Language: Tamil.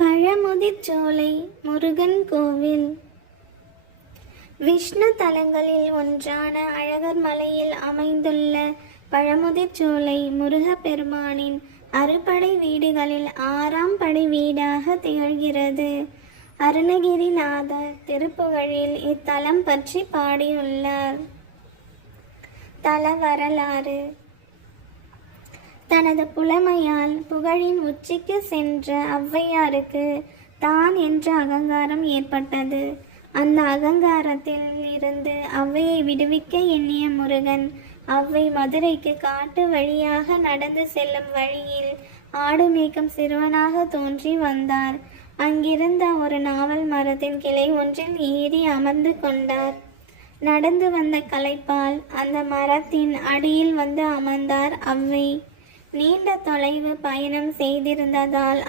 பழமுதிர்ச்சோலை முருகன் கோவில். விஷ்ணு தலங்களில் ஒன்றான அழகர் மலையில் அமைந்துள்ள பழமுதிர்ச்சோலை முருகப்பெருமானின் அறுபடை வீடுகளில் 6ஆம் படை வீடாக திகழ்கிறது. அருணகிரிநாதர் திருப்புகழில் இத்தலம் பற்றி பாடியுள்ளார். தல வரலாறு. தனது புலமையால் புகழின் உச்சிக்கு சென்ற ஔவையாருக்கு தான் என்ற அகங்காரம் ஏற்பட்டது. அந்த அகங்காரத்தில் இருந்து ஔவையை விடுவிக்க எண்ணிய முருகன் ஔவை மதுரைக்கு காட்டு வழியாக நடந்து செல்லும் வழியில் ஆடு மேய்க்கும் சிறுவனாக தோன்றி வந்தார். அங்கிருந்த ஒரு நாவல் மரத்தின் கிளை ஒன்றில் ஏறி அமர்ந்து கொண்டார். நடந்து வந்த களைப்பால் அந்த மரத்தின் அடியில் வந்து அமர்ந்தார் ஔவை. நீண்ட தொலைவு பயணம் செய்திருந்ததால்